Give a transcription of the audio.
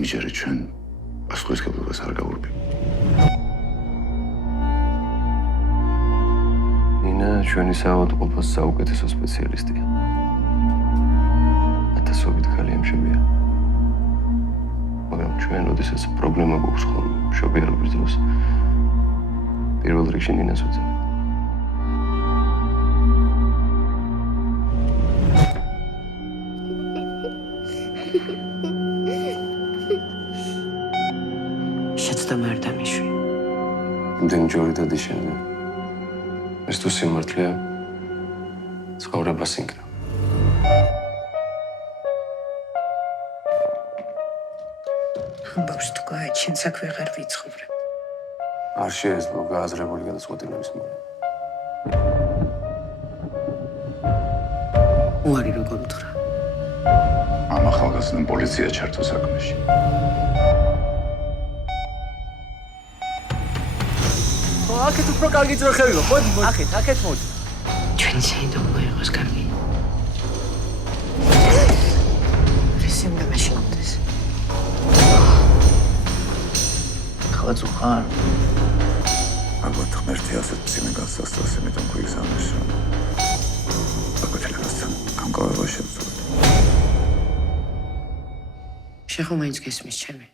ამიჯერე ჩვენ პასუხისმგებლობას არ გავურბი. ნინა ჩვენი საავადმყოფოს საუკეთესო სპეციალისტია. ათასობით ქალი ემშებია. მაგრამ ჩვენ ოდესაც პრობლემა გვაქვს ხოლმე მშობიარობის დროს პირველ რიგში ნინას ვეძებთ. შეცდომა არ დამიშვი. იმდენი ჯორი დადის შენზე. ეს თუ სიმართლეა, ცხოვრება სინკრა. ამბავს თუ გააჩენ საქმე აღარ ვიცხოვრე. არ შეეძლო გააზრებული გადაწყვეტილების მოვა. უარი როგორ უთხრა. ამ ახალგაზრდამ პოლიცია ჩართო საქმეში. აქეთ უფრო კარგი ძროხებია. მოდი, აქეთ მოდი. ჩვენი საიდუმლო იყოს კარგი. ეს უნდა მაშინდეს. ხალხო ხარ. ალბათ ღმერთი ასეთ მძიმე განსასწრას იმიტომ გვიგზავნეს, რომ აკუთრებასთან გამკავება შეძლო. შეხო მაინც გესმის ჩემი.